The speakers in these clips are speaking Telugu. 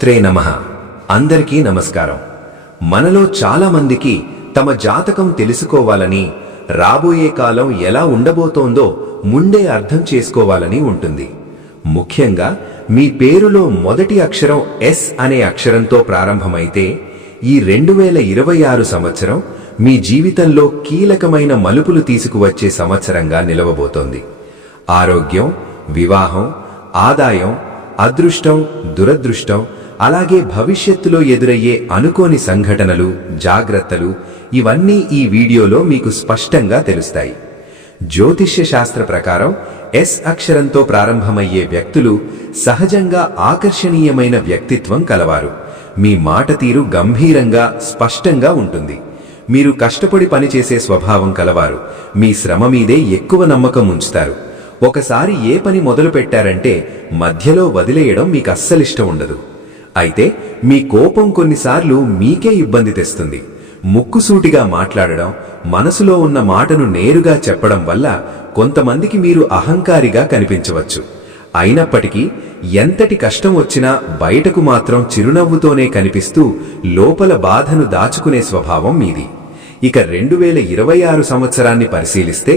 శ్రీమాత్రే నమః. అందరికీ నమస్కారం. మనలో చాలా మందికి తమ జాతకం తెలుసుకోవాలని, రాబోయే కాలం ఎలా ఉండబోతోందో ముందే అర్థం చేసుకోవాలని ఉంటుంది. ముఖ్యంగా మీ పేరులో మొదటి అక్షరం ఎస్ అనే అక్షరంతో ప్రారంభమైతే ఈ 2026 సంవత్సరం మీ జీవితంలో కీలకమైన మలుపులు తీసుకువచ్చే సంవత్సరంగా నిలవబోతోంది. ఆరోగ్యం, వివాహం, ఆదాయం, అదృష్టం, దురదృష్టం, అలాగే భవిష్యత్తులో ఎదురయ్యే అనుకోని సంఘటనలు, జాగ్రత్తలు ఇవన్నీ ఈ వీడియోలో మీకు స్పష్టంగా తెలుస్తాయి. జ్యోతిష్య శాస్త్ర ప్రకారం ఎస్ అక్షరంతో ప్రారంభమయ్యే వ్యక్తులు సహజంగా ఆకర్షణీయమైన వ్యక్తిత్వం కలవారు. మీ మాట తీరు గంభీరంగా, స్పష్టంగా ఉంటుంది. మీరు కష్టపడి పనిచేసే స్వభావం కలవారు. మీ శ్రమ మీదే ఎక్కువ నమ్మకం ఉంచుతారు. ఒకసారి ఏ పని మొదలు పెట్టారంటే మధ్యలో వదిలేయడం మీకు అస్సలిష్టం ఉండదు. అయితే మీ కోపం కొన్నిసార్లు మీకే ఇబ్బంది తెస్తుంది. ముక్కుసూటిగా మాట్లాడడం, మనసులో ఉన్న మాటను నేరుగా చెప్పడం వల్ల కొంతమందికి మీరు అహంకారిగా కనిపించవచ్చు. అయినప్పటికీ ఎంతటి కష్టం వచ్చినా బయటకు మాత్రం చిరునవ్వుతోనే కనిపిస్తూ లోపల బాధను దాచుకునే స్వభావం మీది. ఇక 2026 సంవత్సరాన్ని పరిశీలిస్తే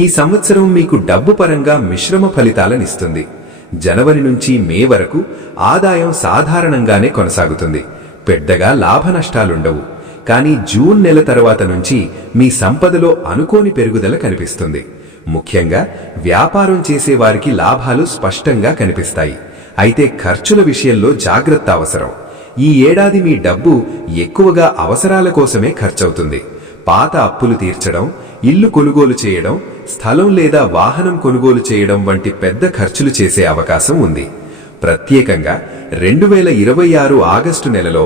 ఈ సంవత్సరం మీకు డబ్బు పరంగా మిశ్రమ ఫలితాలనిస్తుంది. జనవరి నుంచి మే వరకు ఆదాయం సాధారణంగానే కొనసాగుతుంది. పెద్దగా లాభ నష్టాలుండవు. కానీ జూన్ నెల తర్వాత నుంచి మీ సంపదలో అనుకోని పెరుగుదల కనిపిస్తుంది. ముఖ్యంగా వ్యాపారం చేసేవారికి లాభాలు స్పష్టంగా కనిపిస్తాయి. అయితే ఖర్చుల విషయంలో జాగ్రత్త అవసరం. ఈ ఏడాది మీ డబ్బు ఎక్కువగా అవసరాల కోసమే ఖర్చవుతుంది. పాత అప్పులు తీర్చడం, ఇల్లు కొనుగోలు చేయడం, స్థలం లేదా వాహనం కొనుగోలు చేయడం వంటి పెద్ద ఖర్చులు చేసే అవకాశం ఉంది. ప్రత్యేకంగా 2026 ఆగస్టు నెలలో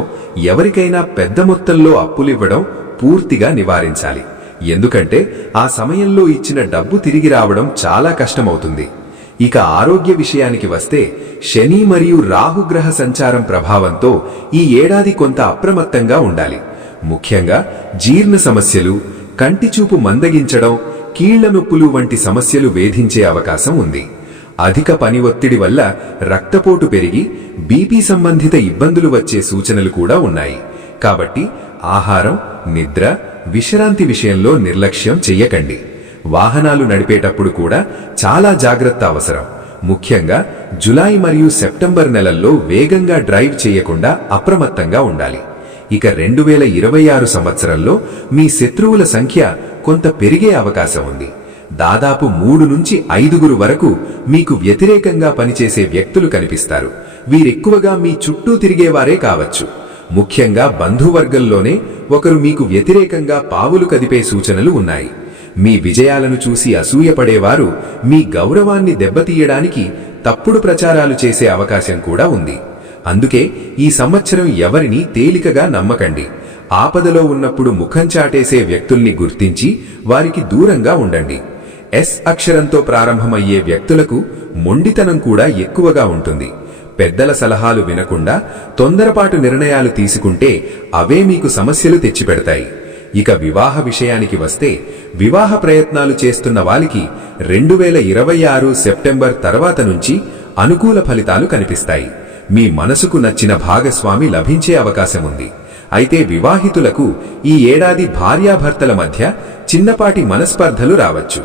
ఎవరికైనా పెద్ద మొత్తంలో అప్పులివ్వడం పూర్తిగా నివారించాలి. ఎందుకంటే ఆ సమయంలో ఇచ్చిన డబ్బు తిరిగి రావడం చాలా కష్టమవుతుంది. ఇక ఆరోగ్య విషయానికి వస్తే శని మరియు రాహుగ్రహ సంచారం ప్రభావంతో ఈ ఏడాది కొంత అప్రమత్తంగా ఉండాలి. ముఖ్యంగా జీర్ణ సమస్యలు, కంటిచూపు మందగించడం, కీళ్ల నొప్పులు వంటి సమస్యలు వేధించే అవకాశం ఉంది. అధిక పని ఒత్తిడి వల్ల రక్తపోటు పెరిగి బీపీ సంబంధిత ఇబ్బందులు వచ్చే సూచనలు కూడా ఉన్నాయి. కాబట్టి ఆహారం, నిద్ర, విశ్రాంతి విషయంలో నిర్లక్ష్యం చెయ్యకండి. వాహనాలు నడిపేటప్పుడు కూడా చాలా జాగ్రత్త అవసరం. ముఖ్యంగా జులై మరియు సెప్టెంబర్ నెలల్లో వేగంగా డ్రైవ్ చేయకుండా అప్రమత్తంగా ఉండాలి. ఇక 2026 సంవత్సరంలో మీ శత్రువుల సంఖ్య కొంత పెరిగే అవకాశం ఉంది. దాదాపు 3 నుంచి 5 వరకు మీకు వ్యతిరేకంగా పనిచేసే వ్యక్తులు కనిపిస్తారు. వీరెక్కువగా మీ చుట్టూ తిరిగేవారే కావచ్చు. ముఖ్యంగా బంధువర్గంలోనే ఒకరు మీకు వ్యతిరేకంగా పావులు కదిపే సూచనలు ఉన్నాయి. మీ విజయాలను చూసి అసూయపడేవారు మీ గౌరవాన్ని దెబ్బతీయడానికి తప్పుడు ప్రచారాలు చేసే అవకాశం కూడా ఉంది. అందుకే ఈ సంవత్సరం ఎవరినీ తేలికగా నమ్మకండి. ఆపదలో ఉన్నప్పుడు ముఖం చాటేసే వ్యక్తుల్ని గుర్తించి వారికి దూరంగా ఉండండి. ఎస్ అక్షరంతో ప్రారంభమయ్యే వ్యక్తులకు మొండితనం కూడా ఎక్కువగా ఉంటుంది. పెద్దల సలహాలు వినకుండా తొందరపాటు నిర్ణయాలు తీసుకుంటే అవే మీకు సమస్యలు తెచ్చిపెడతాయి. ఇక వివాహ విషయానికి వస్తే వివాహ ప్రయత్నాలు చేస్తున్న వారికి 2026 సెప్టెంబర్ తర్వాత నుంచి అనుకూల ఫలితాలు కనిపిస్తాయి. మీ మనసుకు నచ్చిన భాగస్వామి లభించే అవకాశం ఉంది. అయితే వివాహితులకు ఈ ఏడాది భార్యాభర్తల మధ్య చిన్నపాటి మనస్పర్ధలు రావచ్చు.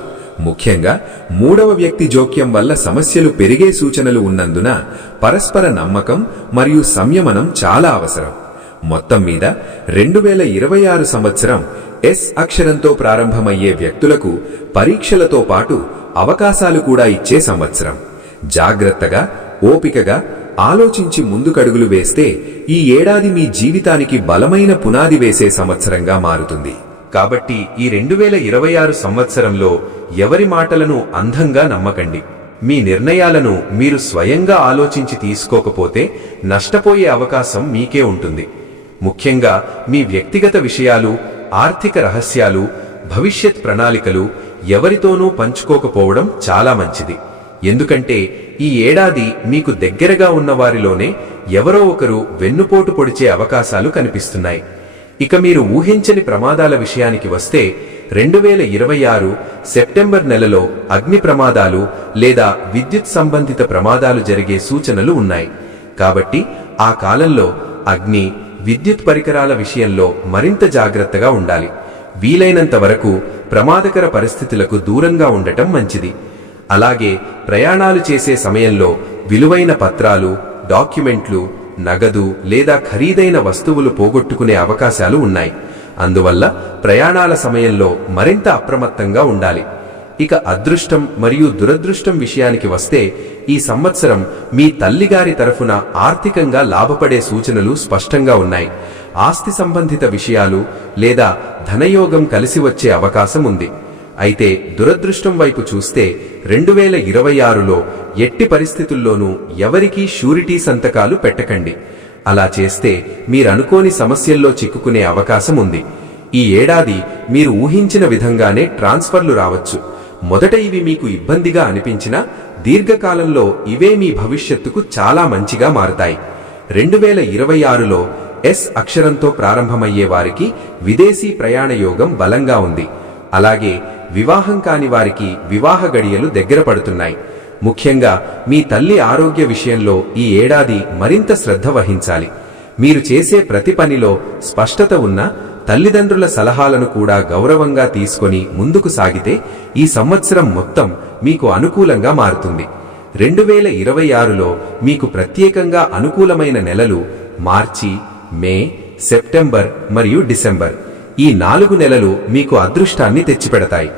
ముఖ్యంగా 3వ వ్యక్తి జోక్యం వల్ల సమస్యలు పెరిగే సూచనలు ఉన్నందున పరస్పర నమ్మకం మరియు సంయమనం చాలా అవసరం. మొత్తం మీద 2026 సంవత్సరం ఎస్ అక్షరంతో ప్రారంభమయ్యే వ్యక్తులకు పరీక్షలతో పాటు అవకాశాలు కూడా ఇచ్చే సంవత్సరం. జాగ్రత్తగా, ఓపికగా ఆలోచించి ముందుకడుగులు వేస్తే ఈ ఏడాది మీ జీవితానికి బలమైన పునాది వేసే సంవత్సరంగా మారుతుంది. కాబట్టి ఈ 2026 సంవత్సరంలో ఎవరి మాటలను అంధంగా నమ్మకండి. మీ నిర్ణయాలను మీరు స్వయంగా ఆలోచించి తీసుకోకపోతే నష్టపోయే అవకాశం మీకే ఉంటుంది. ముఖ్యంగా మీ వ్యక్తిగత విషయాలు, ఆర్థిక రహస్యాలు, భవిష్యత్ ప్రణాళికలు ఎవరితోనూ పంచుకోకపోవడం చాలా మంచిది. ఎందుకంటే ఈ ఏడాది మీకు దగ్గరగా ఉన్న వారిలోనే ఎవరో ఒకరు వెన్నుపోటు పొడిచే అవకాశాలు కనిపిస్తున్నాయి. ఇక మీరు ఊహించని ప్రమాదాల విషయానికి వస్తే 2026 సెప్టెంబర్ నెలలో అగ్ని ప్రమాదాలు లేదా విద్యుత్ సంబంధిత ప్రమాదాలు జరిగే సూచనలు ఉన్నాయి. కాబట్టి ఆ కాలంలో అగ్ని, విద్యుత్ పరికరాల విషయంలో మరింత జాగ్రత్తగా ఉండాలి. వీలైనంత వరకు ప్రమాదకర పరిస్థితులకు దూరంగా ఉండటం మంచిది. అలాగే ప్రయాణాలు చేసే సమయంలో విలువైన పత్రాలు, డాక్యుమెంట్లు, నగదు లేదా ఖరీదైన వస్తువులు పోగొట్టుకునే అవకాశాలు ఉన్నాయి. అందువల్ల ప్రయాణాల సమయంలో మరింత అప్రమత్తంగా ఉండాలి. ఇక అదృష్టం మరియు దురదృష్టం విషయానికి వస్తే ఈ సంవత్సరం మీ తల్లిగారి తరఫున ఆర్థికంగా లాభపడే సూచనలు స్పష్టంగా ఉన్నాయి. ఆస్తి సంబంధిత విషయాలు లేదా ధనయోగం కలిసి వచ్చే అవకాశం ఉంది. అయితే దురదృష్టం వైపు చూస్తే 2026లో ఎట్టి పరిస్థితుల్లోనూ ఎవరికీ షూరిటీ సంతకాలు పెట్టకండి. అలా చేస్తే మీరనుకోని సమస్యల్లో చిక్కుకునే అవకాశం ఉంది. ఈ ఏడాది మీరు ఊహించిన విధంగానే ట్రాన్స్ఫర్లు రావచ్చు. మొదట ఇవి మీకు ఇబ్బందిగా అనిపించినా దీర్ఘకాలంలో ఇవే మీ భవిష్యత్తుకు చాలా మంచిగా మారుతాయి. 2026లో ఎస్ అక్షరంతో ప్రారంభమయ్యే వారికి విదేశీ ప్రయాణ యోగం బలంగా ఉంది. అలాగే వివాహం కాని వారికి వివాహ గడియలు దగ్గర పడుతున్నాయి. ముఖ్యంగా మీ తల్లి ఆరోగ్య విషయంలో ఈ ఏడాది మరింత శ్రద్ధ వహించాలి. మీరు చేసే ప్రతి పనిలో స్పష్టత ఉన్న తల్లిదండ్రుల సలహాలను కూడా గౌరవంగా తీసుకొని ముందుకు సాగితే ఈ సంవత్సరం మొత్తం మీకు అనుకూలంగా మారుతుంది. 2026లో మీకు ప్రత్యేకంగా అనుకూలమైన నెలలు మార్చి, మే, సెప్టెంబర్ మరియు డిసెంబర్. ఈ 4 నెలలు మీకు అదృష్టాన్ని తెచ్చిపెడతాయి.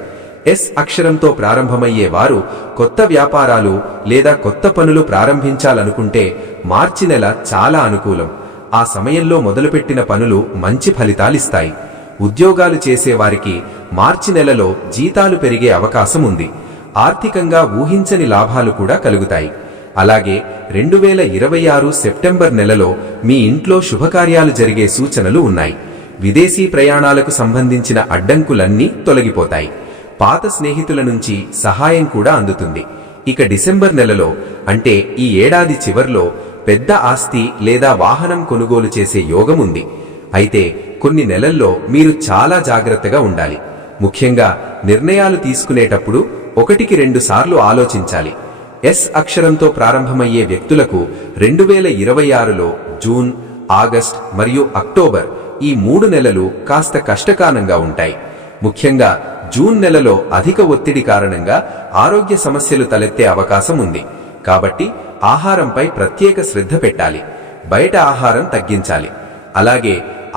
ఎస్ అక్షరంతో ప్రారంభమయ్యే వారు కొత్త వ్యాపారాలు లేదా కొత్త పనులు ప్రారంభించాలనుకుంటే మార్చి నెల చాలా అనుకూలం. ఆ సమయంలో మొదలుపెట్టిన పనులు మంచి ఫలితాలిస్తాయి. ఉద్యోగాలు చేసేవారికి మార్చి నెలలో జీతాలు పెరిగే అవకాశం ఉంది. ఆర్థికంగా ఊహించని లాభాలు కూడా కలుగుతాయి. అలాగే 2026 సెప్టెంబర్ నెలలో మీ ఇంట్లో శుభకార్యాలు జరిగే సూచనలు ఉన్నాయి. విదేశీ ప్రయాణాలకు సంబంధించిన అడ్డంకులన్నీ తొలగిపోతాయి. పాత స్నేహితుల నుంచి సహాయం కూడా అందుతుంది. ఇక డిసెంబర్ నెలలో అంటే ఈ ఏడాది చివర్లో పెద్ద ఆస్తి లేదా వాహనం కొనుగోలు చేసే యోగం ఉంది. అయితే కొన్ని నెలల్లో మీరు చాలా జాగ్రత్తగా ఉండాలి. ముఖ్యంగా నిర్ణయాలు తీసుకునేటప్పుడు 1-2 సార్లు ఆలోచించాలి. ఎస్ అక్షరంతో ప్రారంభమయ్యే వ్యక్తులకు 2026లో జూన్, ఆగస్ట్ మరియు అక్టోబర్ ఈ 3 నెలలు కాస్త కష్టకాలంగా ఉంటాయి. ముఖ్యంగా జూన్ నెలలో అధిక ఒత్తిడి కారణంగా ఆరోగ్య సమస్యలు తలెత్తే అవకాశం ఉంది. కాబట్టి ఆహారంపై ప్రత్యేక శ్రద్ధ పెట్టాలి. బయట ఆహారం తగ్గించాలి. అలాగే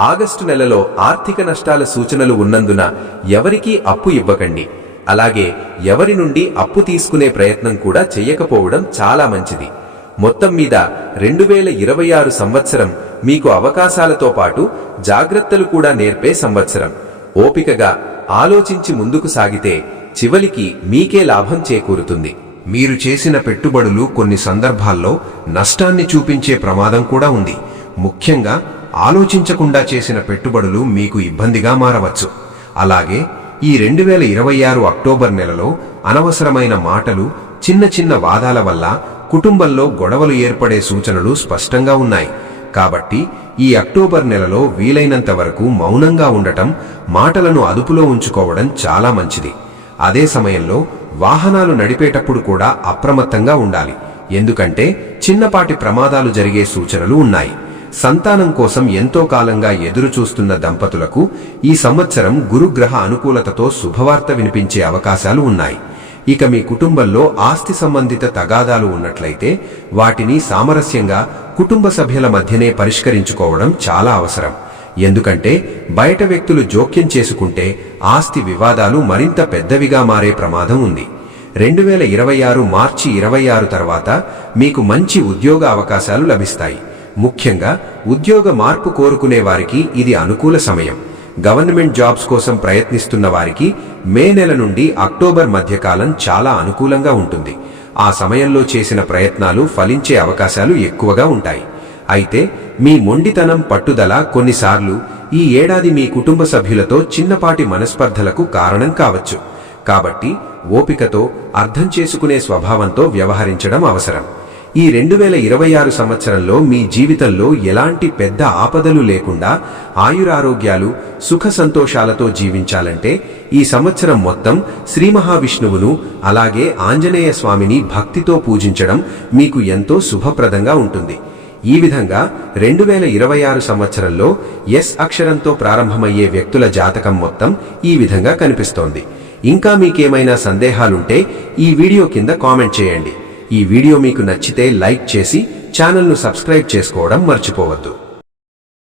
ఆగస్టు నెలలో ఆర్థిక నష్టాల సూచనలు ఉన్నందున ఎవరికీ అప్పు ఇవ్వకండి. అలాగే ఎవరి నుండి అప్పు తీసుకునే ప్రయత్నం కూడా చెయ్యకపోవడం చాలా మంచిది. మొత్తం మీద 2026 సంవత్సరం మీకు అవకాశాలతో పాటు జాగ్రత్తలు కూడా నేర్పే సంవత్సరం. ఓపికగా ఆలోచించి ముందుకు సాగితే చివరికి మీకే లాభం చేకూరుతుంది. మీరు చేసిన పెట్టుబడులు కొన్ని సందర్భాల్లో నష్టాన్ని చూపించే ప్రమాదం కూడా ఉంది. ముఖ్యంగా ఆలోచించకుండా చేసిన పెట్టుబడులు మీకు ఇబ్బందిగా మారవచ్చు. అలాగే ఈ 2026 అక్టోబర్ నెలలో అనవసరమైన మాటలు, చిన్న చిన్న వాదాల వల్ల కుటుంబంలో గొడవలు ఏర్పడే సూచనలు స్పష్టంగా ఉన్నాయి. కాబట్టి ఈ అక్టోబర్ నెలలో వీలైనంత వరకు మౌనంగా ఉండటం, మాటలను అదుపులో ఉంచుకోవడం చాలా మంచిది. అదే సమయంలో వాహనాలు నడిపేటప్పుడు కూడా అప్రమత్తంగా ఉండాలి. ఎందుకంటే చిన్నపాటి ప్రమాదాలు జరిగే సూచనలు ఉన్నాయి. సంతానం కోసం ఎంతో కాలంగా ఎదురుచూస్తున్న దంపతులకు ఈ సంవత్సరం గురుగ్రహ అనుకూలతతో శుభవార్త వినిపించే అవకాశాలు ఉన్నాయి. ఇక మీ కుటుంబంలో ఆస్తి సంబంధిత తగాదాలు ఉన్నట్లయితే వాటిని సామరస్యంగా కుటుంబ సభ్యుల మధ్యనే పరిష్కరించుకోవడం చాలా అవసరం. ఎందుకంటే బయట వ్యక్తులు జోక్యం చేసుకుంటే ఆస్తి వివాదాలు మరింత పెద్దవిగా మారే ప్రమాదం ఉంది. 2026 మార్చి 26 తర్వాత మీకు మంచి ఉద్యోగ అవకాశాలు లభిస్తాయి. ముఖ్యంగా ఉద్యోగ మార్పు కోరుకునే వారికి ఇది అనుకూల సమయం. గవర్నమెంట్ జాబ్స్ కోసం ప్రయత్నిస్తున్న వారికి మే నెల నుండి అక్టోబర్ మధ్యకాలం చాలా అనుకూలంగా ఉంటుంది. ఆ సమయంలో చేసిన ప్రయత్నాలు ఫలించే అవకాశాలు ఎక్కువగా ఉంటాయి. అయితే మీ మొండితనం, పట్టుదల కొన్నిసార్లు ఈ ఏడాది మీ కుటుంబ సభ్యులతో చిన్నపాటి మనస్పర్ధలకు కారణం కావచ్చు. కాబట్టి ఓపికతో, అర్థం చేసుకునే స్వభావంతో వ్యవహరించడం అవసరం. ఈ 2026 సంవత్సరంలో మీ జీవితంలో ఎలాంటి పెద్ద ఆపదలు లేకుండా ఆయురారోగ్యాలు, సుఖ సంతోషాలతో జీవించాలంటే ఈ సంవత్సరం మొత్తం శ్రీ మహావిష్ణువును అలాగే ఆంజనేయ స్వామిని భక్తితో పూజించడం మీకు ఎంతో శుభప్రదంగా ఉంటుంది. ఈ విధంగా 2026 సంవత్సరంలో ఎస్ అక్షరంతో ప్రారంభమయ్యే వ్యక్తుల జాతకం మొత్తం ఈ విధంగా కనిపిస్తోంది. ఇంకా మీకేమైనా సందేహాలుంటే ఈ వీడియో కింద కామెంట్ చేయండి. ఈ వీడియో మీకు నచ్చితే లైక్ చేసి ఛానల్ను సబ్స్క్రైబ్ చేసుకోవడం మర్చిపోవద్దు.